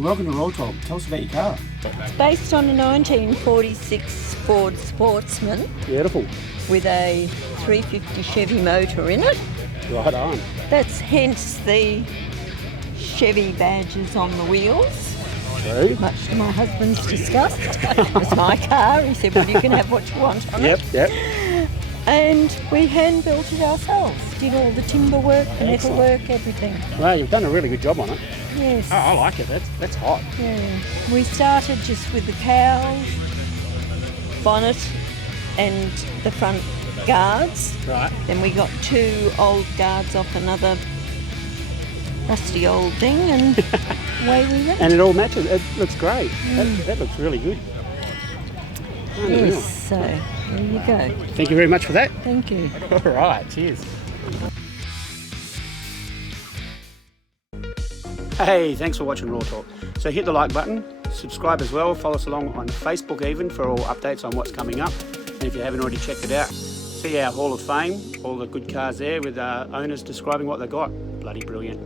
Hey, welcome to Raw Talk. Tell us about your car. It's based on a 1946 Ford Sportsman Beautiful. with a 350 Chevy motor in it. Right on. That's hence the Chevy badges on the wheels, True. much to my husband's disgust. It's my car. He said, well, you can have what you want on it. Yep. And we hand built it ourselves. Did all the timber work, the metal work, everything. Well, you've done a really good job on it. Yes. Oh, I like it. That's hot. Yeah. We started just with the cowls, bonnet and the front guards. Right. Then we got 2 old guards off another rusty old thing and away we went. And it all matches. It looks great. That looks really good. Unreal. Yes, so there you go. Thank you very much for that. Thank you. All right. Cheers. Hey, thanks for watching Raw Talk. So hit the like button, subscribe as well, follow us along on Facebook even for all updates on what's coming up. And if you haven't already checked it out, see our Hall of Fame, all the good cars there with owners describing what they got. Bloody brilliant.